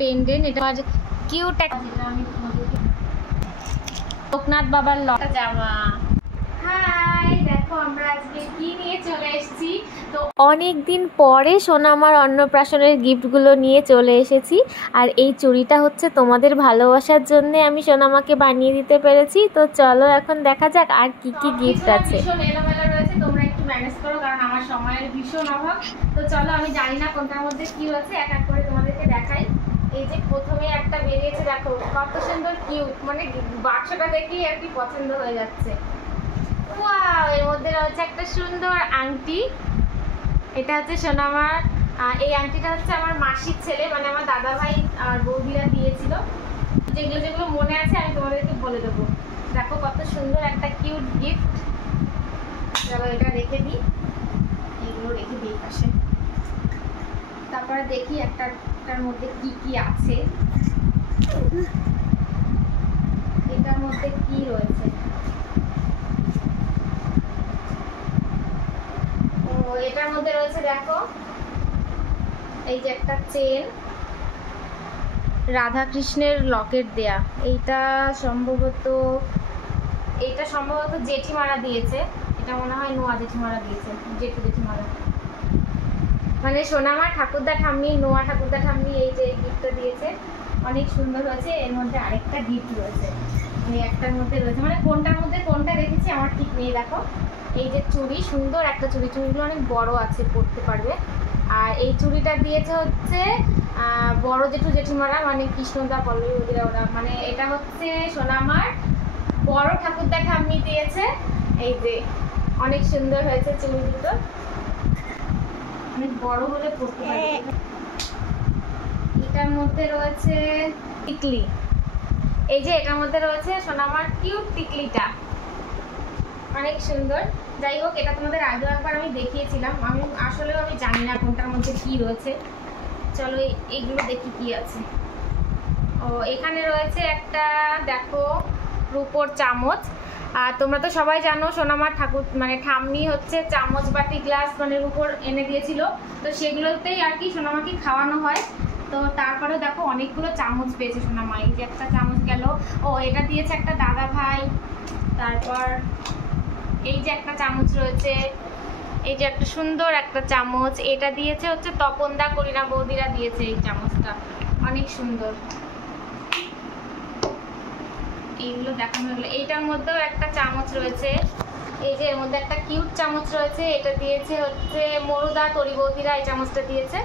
Pendant, এটা cute একটা, আমি লোকনাথ বাবার লতা জামা। হাই, দেখো আমরা আজকে কি নিয়ে চলে এসেছি। তো অনেক দিন পরে সোনামার অন্নপ্রাশনের গিফটগুলো নিয়ে চলে এসেছি। আর এই চুড়িটা হচ্ছে তোমাদের ভালোবাসার জন্য আমি সোনামাকে বানিয়ে দিতে পেরেছি। তো চলো এখন দেখা যাক আর কি কি গিফট আছে। ভীষণ এলোমেলো রয়েছে, তোমরা একটু ম্যানেজ করো কারণ আমার সময়ের ভীষণ অভাব। তো চলো, আমি জানি না কোনটার মধ্যে কি রয়েছে, এক এক করে তোমাদেরকে দেখাই। এই যে প্রথমে একটা বেরিয়েছে, দেখো কত সুন্দর কিউট, মানে বাক্সটা দেখেই আর কি পছন্দ হয়ে যাচ্ছে। ওয়াও, এর মধ্যে রয়েছে একটা সুন্দর আংটি। এটা হচ্ছে সোনামার, এই আংটিটা হচ্ছে আমার মাসির ছেলে, মানে আমার দাদা ভাই আর বৌদিরা দিয়েছিল। যেগুলো যেগুলো মনে আছে আমি তোমাদেরকে বলে দেবো। দেখো কত সুন্দর একটা কিউট গিফট। চলো এটা রেখে দিই, এগুলো রেখে দিই পাশে। তারপরে দেখি একটার মধ্যে কি কি আছে। এটার মধ্যে কি রয়েছে? ও, এটার মধ্যে রয়েছে দেখো, এই যে একটা চেন, রাধা কৃষ্ণের লকেট দেয়া। এইটা সম্ভবত জেঠিমারা দিয়েছে। এটা মনে হয় নোয়া জেঠিমারা দিয়েছে, জেঠিমারা, মানে সোনামার ঠাকুরদা ঠাম্মি, নোয়া ঠাকুরদা ঠাম্মি এই যে গিফটটা দিয়েছে। অনেক সুন্দর হয়েছে। এর মধ্যে আরেকটা গিফট রয়েছে, এই একটার মধ্যে রয়েছে, মানে কোনটার মধ্যে কোনটা রেখেছি আমার ঠিক নেই। দেখো এই যে চুড়ি, সুন্দর একটা চুড়িগুলো অনেক বড় আছে, পরতে পারবে। আর এই চুড়িটা দিয়েছে হচ্ছে বড় জেঠু জেঠিমারা, মানে কৃষ্ণদা, পল্লবী, ওদিরা, ওরা, মানে এটা হচ্ছে সোনামার বড় ঠাকুরদা ঠাম্মি দিয়েছে। এই যে অনেক সুন্দর হয়েছে চুড়ি দুটো, অনেক বড় হলে পরতে পারবে। এটার মধ্যে রয়েছে টিকলি, এই যে এটার মধ্যে রয়েছে সোনামার কিউট টিকলিটা, অনেক সুন্দর। যাই হোক, এটা তোমাদের আগে একবার আমি দেখিয়েছিলাম। আমি জানি না কোনটার মধ্যে কি রয়েছে। চলো এইগুলো দেখি কি আছে। ও, এখানে রয়েছে একটা, দেখো, রূপোর চামচ। আর তোমরা তো সবাই জানো সোনামার ঠাকুর, মানে ঠাম্মি হচ্ছে চামচ বাটি গ্লাস মানে রূপোর এনে দিয়েছিল। তো সেগুলোতেই আর কি সোনামাকে খাওয়ানো হয়। তো তারপরে দেখো অনেকগুলো চামচ পেয়েছে সোনামা। এই যে একটা চামচ গেল। ও, এটা দিয়েছে একটা দাদা ভাই। তারপর এই যে একটা চামচ রয়েছে, এই যে একটা সুন্দর একটা চামচ, এটা দিয়েছে হচ্ছে তপনদা, করিনা বৌদিরা দিয়েছে এই চামচটা, অনেক সুন্দর। এইগুলো দেখানো হলো। এইটার মধ্যেও একটা চামচ রয়েছে, এই যে এর মধ্যে একটা কিউট চামচ রয়েছে, এটা দিয়েছে হচ্ছে মরুদা, তরি বৌদিরা এই চামচটা দিয়েছে।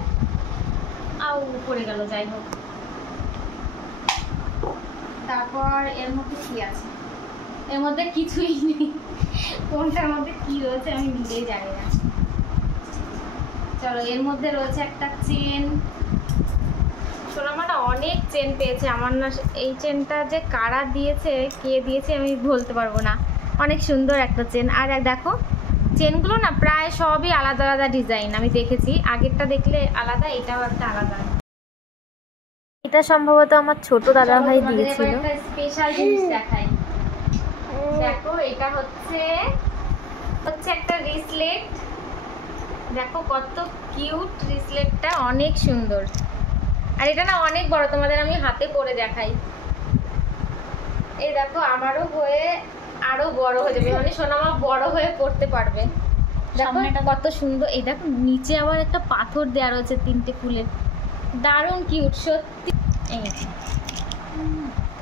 আউ, পড়ে গেল, যাই হোক। তারপর এর মধ্যে কি আছে? এর মধ্যে কিছুই নেই, কোনটার মধ্যে কি রয়েছে আমি নিজেই জানি না। চলো, এর মধ্যে রয়েছে একটা চেন। সোনামাটা অনেক চেন পেয়েছে, আমার না এই চেনটা যে কারা দিয়েছে, কে দিয়েছে আমি বলতে পারবো না। অনেক সুন্দর একটা চেন। আর দেখো চেনগুলো না প্রায় সবই আলাদা আলাদা ডিজাইন, আমি দেখেছি। আগেরটা দেখলে আলাদা, এটাও একটা আলাদা। এটা সম্ভবত আমার ছোট দাদা ভাই দিয়েছিল। একটা স্পেশাল জিনিস দেখাই, দেখো এটা হচ্ছে একটা রিসলেট। দেখো কত কিউট রিসলেটটা, অনেক সুন্দর। আর এটা না অনেক বড়, তোমাদের আমি হাতে পরে দেখাই। এই দেখো, আমারও হয়ে আরো বড় হয়ে যাবে, মানে সোনামা বড় হয়ে পড়তে পারবে। দেখো এটা কত সুন্দর। এই দেখো নিচে আবার একটা পাথর দেওয়া রয়েছে, 3টে ফুলের, দারুণ কিউট সত্যি।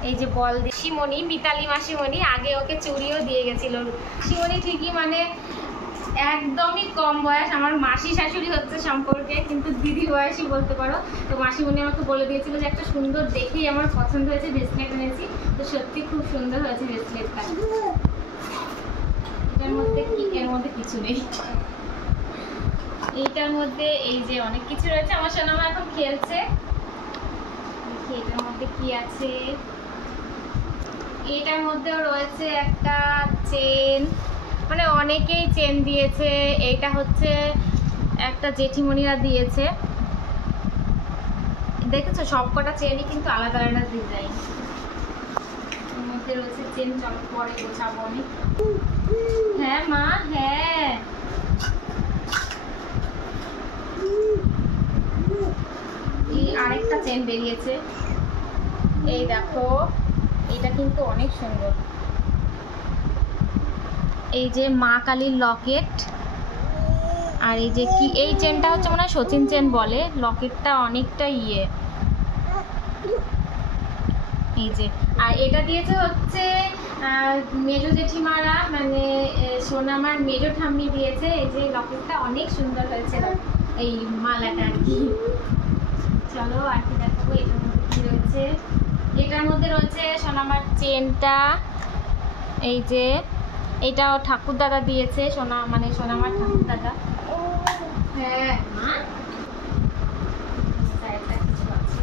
এই যে বল শিমনি, মিতালি মাসিমণি আগে ওকে চুড়িও দিয়ে গেছিল। শিমনি ঠিকই, মানে একদমই কম বয়স, আমার মাসি শাশুড়ি হচ্ছে সম্পর্কে, কিন্তু দিদি বয়সই বলতে পারো। তো মাসিমণি আমাকে বলে দিয়েছিল যে একটা সুন্দর দেখেই আমার পছন্দ হয়েছে ব্রেসলেট এনেছি। তো সত্যি খুব সুন্দর হয়েছে ব্রেসলেটটা। এটার মধ্যে কি? এর মধ্যে কিছু নেই। এইটার মধ্যে এই যে অনেক কিছু রয়েছে। আমার সোনামা এখন খেলছে, দেখি এটার মধ্যে কি আছে। এটার মধ্যেও রয়েছে একটা চেন, মানে অনেকেই চেন দিয়েছে। এইটা হচ্ছে একটা জেঠিমণিরা দিয়েছে, দেখেছো সবকটা চেনই কিন্তু আলাদা আলাদা ডিজাইন। এর মধ্যে রয়েছে চেন, চলো পরে গোছাবো অনেক। হ্যাঁ মা, হ্যাঁ। আরেকটা চেন বেরিয়েছে, এই দেখো, এটা কিন্তু অনেক সুন্দর। এই যে মা কালীর লকেট, আর এই যে কি, এই চেনটা হচ্ছে মনে হয় সচিন চেন বলে, লকেটটা অনেকটা এই যে। আর এটা দিয়েছে হচ্ছে মেজো জেঠিমারা, মানে সোনামার মেজো ঠাম্মি দিয়েছে। এই যে লকেটটা অনেক সুন্দর হয়েছে, এই মালাটা আর কি। চলো আর কি দেখাবো এটার মধ্যে কি রয়েছে। এটার মধ্যে রয়েছে সোনামার চেনটা, এই যে এটাও ঠাকুর দাদা দিয়েছে, মানে সোনামার ঠাকুর দাদা। হ্যাঁ কিছু আছে।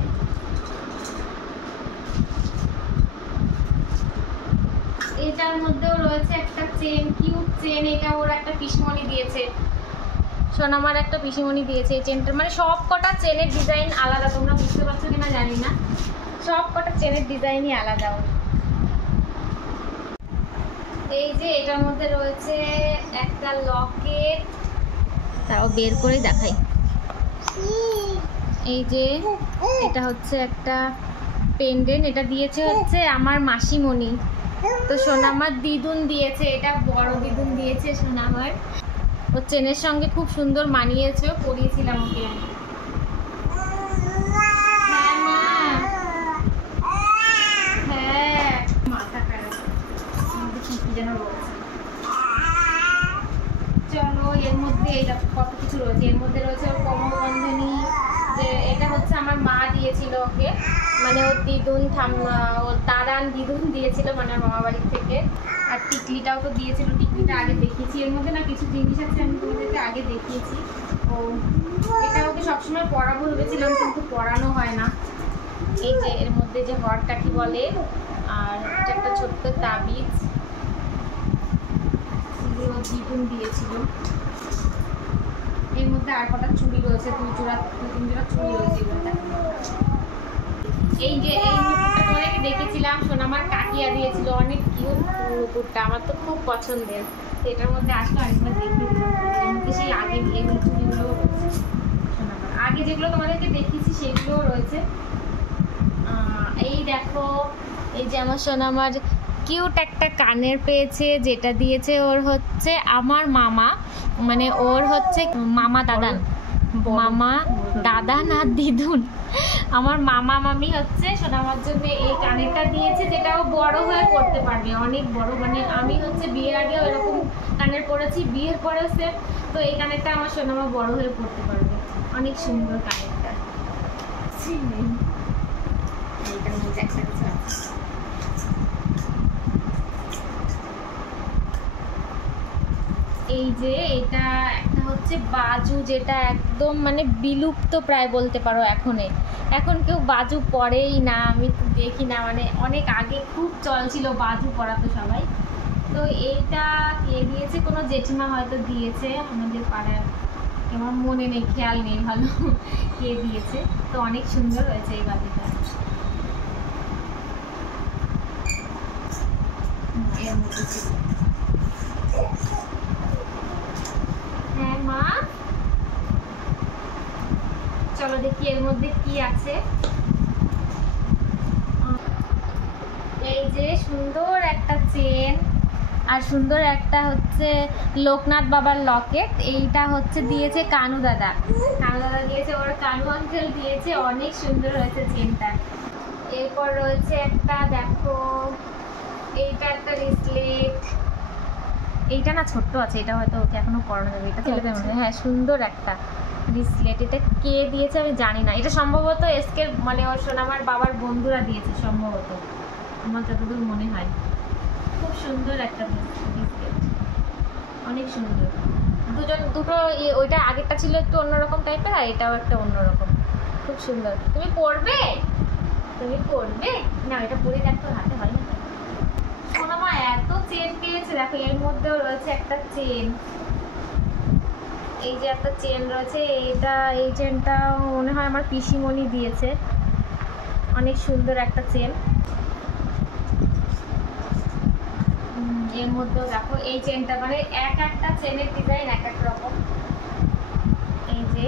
এটার মধ্যেও রয়েছে একটা চেন, কিউট চেন। এটা ওর একটা পিসমণি দিয়েছে, সোনামার একটা পিসমণি দিয়েছে এই চেনটার। মানে সব কটা চেনের ডিজাইন আলাদা, তোমরা বুঝতে পারছো কিনা জানি না, সব কটা চেনের ডিজাইনই আলাদা ওর। এই যে এটার মধ্যে রয়েছে একটা লকেট, তাও বের করে দেখাই। এই যে এটা হচ্ছে একটা পেন্ডেন্ট, এটা দিয়েছে হচ্ছে আমার মাসিমণি। তো সোনামার দিদুন দিয়েছে, এটা বড় দিদুন দিয়েছে সোনামার। ও চেনের সঙ্গে খুব সুন্দর মানিয়েছে, পরিয়েছিলাম ওকে। হ্যাঁ মাথা খারাপ, কি যেন রয়েছে। চলো এর মধ্যে এই কত কিছু রয়েছে। এর মধ্যে রয়েছে ওর কোমরবন্ধনী, যে এটা হচ্ছে আমার মা দিয়েছিল ওকে, মানে ওর দিদুন ওর দাদান দিদুন দিয়েছিল মানে আমার মামা বাড়ির থেকে। আর টিকলিটাও তো দিয়েছিল, টিকলিটা আগে দেখিয়েছি। এর মধ্যে না কিছু জিনিস আছে আমি তোমাদেরকে আগে দেখিয়েছি। ও এটা ওকে সবসময় পরাবো ভেবেছিলাম, কিন্তু পরানো হয় না। এই যে এর মধ্যে যে হরকাঠি বলে, আর এটা একটা ছোট্ট তাবিজ দিদুন দিয়েছিল। এর মধ্যে আর কটা চুড়ি রয়েছে, 2-3 জোড়া চুড়ি রয়েছে। এই যে এই মুকুটটা তোমাদেরকে দেখেছিলাম, সোনামার কাকিয়া দিয়েছিল, অনেক কিউট মুকুটটা, আমার তো খুব পছন্দের। তো এটার মধ্যে আসলে আরেকবার দেখিয়ে দিলাম, এর মধ্যে সেই আগে এগুলো চুড়িগুলোও রয়েছে সোনামার, আগে যেগুলো তোমাদেরকে দেখিয়েছি সেগুলোও রয়েছে। এই দেখো, এই যে আমার সোনামার কিউট একটা কানের পেয়েছে, যেটা দিয়েছে ওর হচ্ছে আমার মামা, মানে ওর হচ্ছে মামা দাদান আর দিদুন। আমার মামা মামি হচ্ছে সোনামার জন্য এই কানেরটা দিয়েছে, যেটা ও বড় হয়ে পড়তে পারবে, অনেক বড়। মানে আমি হচ্ছে বিয়ের আগে এরকম কানের পরেছি, বিয়ের পরেও সেম। তো এই কানেরটা আমার সোনামা বড় হয়ে পড়তে পারবে, অনেক সুন্দর কানেরটা। এইটার মধ্যে একটা কিছু আছে। এই যে এটা একটা হচ্ছে বাজু, যেটা একদম মানে বিলুপ্ত প্রায় বলতে পারো। এখন কেউ বাজু পরেই না, আমি তো দেখি না, মানে অনেক আগে খুব চল ছিল বাজু পরাতো সবাই। তো এইটা কে দিয়েছে, কোনো জেঠিমা হয়তো দিয়েছে আমাদের পাড়ার, আমার মনে নেই, খেয়াল নেই ভালো কে দিয়েছে। তো অনেক সুন্দর হয়েছে এই বাজুটা। এর মধ্যে হ্যাঁ মা, চলো দেখি এর মধ্যে কি আছে। এই যে সুন্দর একটা চেন, আর সুন্দর একটা হচ্ছে লোকনাথ বাবার লকেট। এইটা হচ্ছে দিয়েছে কানু দাদা দিয়েছে, ওর কানু আঙ্কেল দিয়েছে, অনেক সুন্দর হয়েছে চেনটা। এরপর রয়েছে একটা, দেখো এইটা একটা রিসলেট, এইটা না ছোট্ট আছে, এটা হয়তো ওকে এখনো পরানো যাবে, এটা ফেলে দেবে। হ্যাঁ সুন্দর একটা রিসলেট, এটা কে দিয়েছে আমি জানি না, এটা সম্ভবত এসকে মানে ওর সোনামার বাবার বন্ধুরা দিয়েছে সম্ভবত, আমার যতদূর মনে হয়। খুব সুন্দর একটা রিসলেট, অনেক সুন্দর। দুটো ওইটা আগেরটা ছিল একটু অন্যরকম টাইপের, আর এটাও একটা অন্যরকম, খুব সুন্দর। তুমি পরবে না? এটা পরে দেখতো, হাতে হয় না। সোনামা এত চেন পেয়েছে, দেখো এর মধ্যেও রয়েছে একটা চেন। এই যে একটা চেন রয়েছে, এই চেনটা মনে হয় আমার পিসিমণি দিয়েছে, অনেক সুন্দর একটা চেন। এর মধ্যেও দেখো এই চেনটা, মানে একটা চেনের ডিজাইন এক এক রকম। এই যে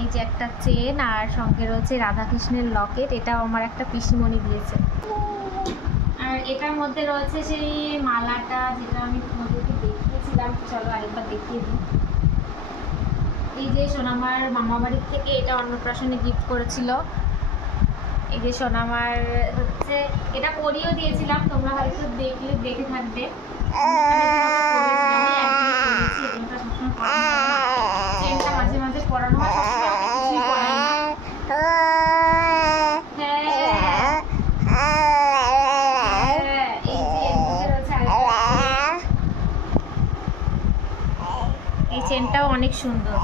এই যে একটা চেন আর সঙ্গে রয়েছে রাধাকৃষ্ণের লকেট, এটাও আমার একটা পিসিমণি দিয়েছে। আর এটার মধ্যে রয়েছে সেই মালাটা যেটা আমি তোমাদেরকে দেখিয়েছিলাম, চলো আরেকবার দেখিয়ে দিই। এই যে সোনামার মামা বাড়ির থেকে এটা অন্নপ্রাশনে গিফট করেছিল। এই যে সোনামার হচ্ছে এটা পরিয়েও দিয়েছিলাম, তোমরা হয়তো দেখে থাকবে। চেনটা মাঝে মাঝে পরানো হয়, কিছুই পরাই না। এই চেনটাও অনেক সুন্দর।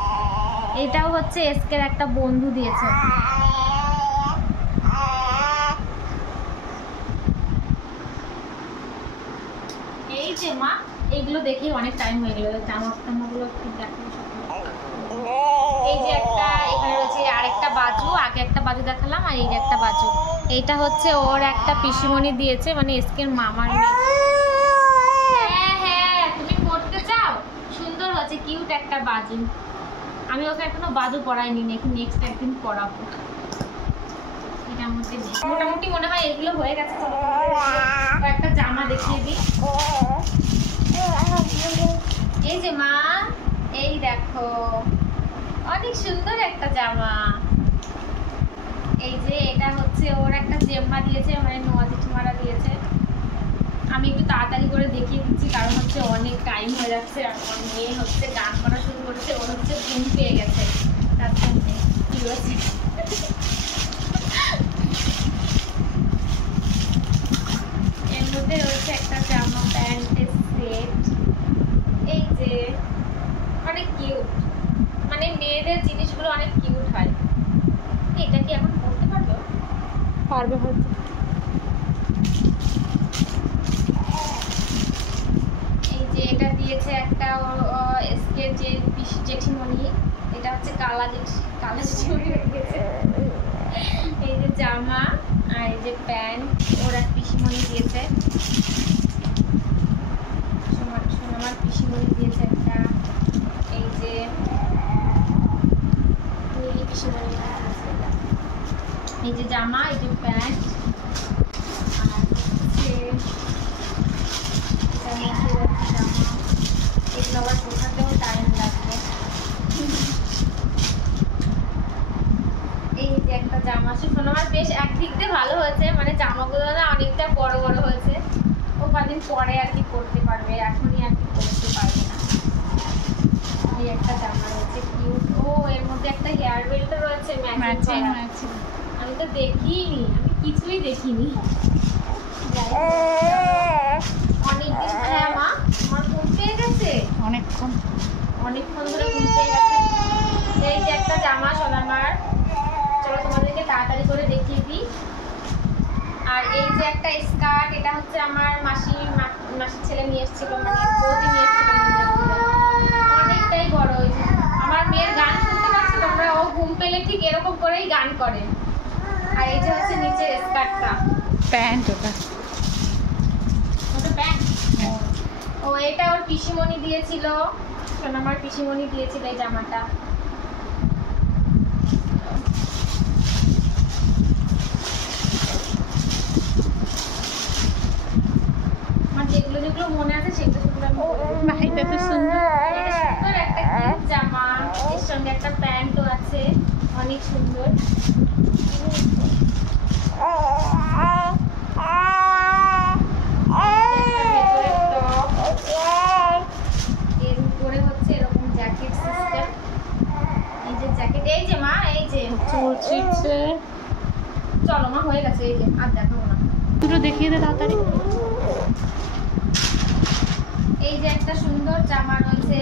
এটাও হচ্ছে এসকের একটা বন্ধু দিয়েছে। এই যে মা, এইগুলো দেখি অনেক টাইম হয়ে গেল, জামাগুলো একটু দেখো। এই যে একটা এখানে রয়েছে আরেকটা বাজু, আগে একটা বাজু দেখালাম, আর এই যে একটা বাজু, এইটা হচ্ছে ওর একটা পিসিমণি দিয়েছে, মানে এসকের মামার মেয়ে। হ্যাঁ হ্যাঁ, তুমি পড়তে চাও? সুন্দর হচ্ছে, কিউট একটা বাজু। আমি ওকে এখনো বাজু পরাইনি, নেক্সট একদিন পরাবো। এটার মধ্যে মোটামুটি মনে হয় এগুলো হয়ে গেছে। একটা জামা দেখিয়ে দিই। এই যে মা, এই দেখো অনেক সুন্দর একটা জামা। এই যে এটা হচ্ছে ওর একটা জেম্মা দিয়েছে, মানে নোয়া জেঠিমারা দিয়েছে। আমি একটু তাড়াতাড়ি করে দেখিয়ে দিচ্ছি, কারণ হচ্ছে অনেক টাইম হয়ে যাচ্ছে। আর আমার মেয়ে হচ্ছে গান করা শুরু করেছে, ওর হচ্ছে ঘুম পেয়ে গেছে, তার জন্য কি হয়েছে। এর মধ্যে রয়েছে একটা জামা প্যান্টের সেট। এই যে অনেক কিউট, মানে মেয়েদের জিনিসগুলো অনেক কিউট হয়। এটা কি এখন পড়তে পারবে? পারবে হয়তো। এই যে এটা দিয়েছে একটা এসকের যে জেঠিমণি, এটা হচ্ছে কালা জেঠিমণি দিয়েছে। এই যে জামা আর এই যে প্যান্ট ওর এক পিসিমণি দিয়েছে, সোনামার পিসিমণি দিয়েছে একটা। এই যে নীলি পিসিমণি দিয়েছে। এই যে জামা, এই যে প্যান্ট, আর হচ্ছে জামা। এগুলো আবার পোষাতেও টাইম লাগবে। এই যে একটা জামা, সোনামার বেশ একদিক দিয়ে ভালো হয়েছে, মানে জামাগুলো না অনেকটা বড় বড় হয়েছে। ও কদিন পরে আর কি করতে পারবে, এখনই আর কি করতে পারবে না। এই একটা জামা রয়েছে কিউট। ও এর মধ্যে একটা হেয়ার বেল্ট রয়েছে ম্যাচিং। আমি তো দেখিনি, আমি কিছুই দেখিনি। অনেকদিন। হ্যাঁ মা, আমার ঘুম পেয়ে গেছে, অনেকক্ষণ ধরে ঘুম পেয়ে গেছে। এই যে একটা জামা সোনামার, চলো তোমাদেরকে তাড়াতাড়ি করে দেখিয়ে দিই। আর এই যে একটা স্কার্ট, এটা হচ্ছে আমার মাসির ছেলে নিয়ে এসেছিল, মানে বৌদি নিয়ে এসেছিল। অনেকটাই বড়। ওই যে আমার মেয়ের গান শুনতে পাচ্ছি তোমরা, ও ঘুম পেলে ঠিক এরকম করেই গান করে। আর এই যে হচ্ছে নিচে স্কার্টটা, প্যান্ট। ওটা প্যান্ট। ও এটা ওর পিসিমণি দিয়েছিল, সোনামার পিসিমণি দিয়েছিল এই জামাটা। যেগুলো যেগুলো মনে আছে সেগুলো আমি এটা তো সুন্দর একটা কিউট জামা, এর সঙ্গে একটা প্যান্টও আছে, অনেক সুন্দর। এর উপরে হচ্ছে এরকম জ্যাকেট সিস্টেম। এই যে জ্যাকেট, এই যে মা, এই যে চলো মা, হয়ে গেছে। এই যে আর দেখাবো না, দুটো দেখিয়ে দে তাড়াতাড়ি। এই যে একটা সুন্দর জামা রয়েছে।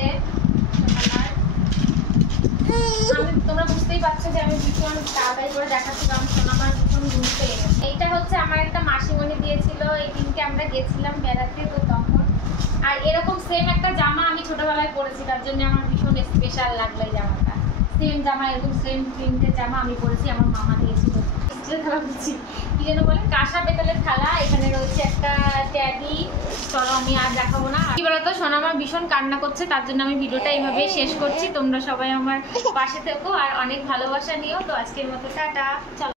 তোমরা বুঝতেই পারছো যে আমি ভীষণ তাড়াতাড়ি করে দেখাচ্ছি, কারণ সোনামার ভীষণ ঘুম পেয়ে গেছে। এইটা হচ্ছে আমার একটা মাসিমণি দিয়েছিল, এই দিনকে আমরা গেছিলাম বেড়াতে, তো তখন। আর এরকম সেম একটা জামা আমি ছোটবেলায় পরেছি, তার জন্য আমার ভীষণ স্পেশাল লাগলো এই জামাটা। সেম জামা, এরকম সেম প্রিন্টের জামা আমি পরেছি, আমার মামা দিয়েছিল। কি যেন বলে, কাঁসা পেতলের থালা, এখানে রয়েছে একটা ট্যাডি। চলো আমি আর দেখাবো না। কি বলতো, সোনা আমার ভীষণ কান্না করছে, তার জন্য আমি ভিডিওটা এইভাবে শেষ করছি। তোমরা সবাই আমার পাশে থেকো আর অনেক ভালোবাসা নিও। তো আজকের মতো টাটা। চলো।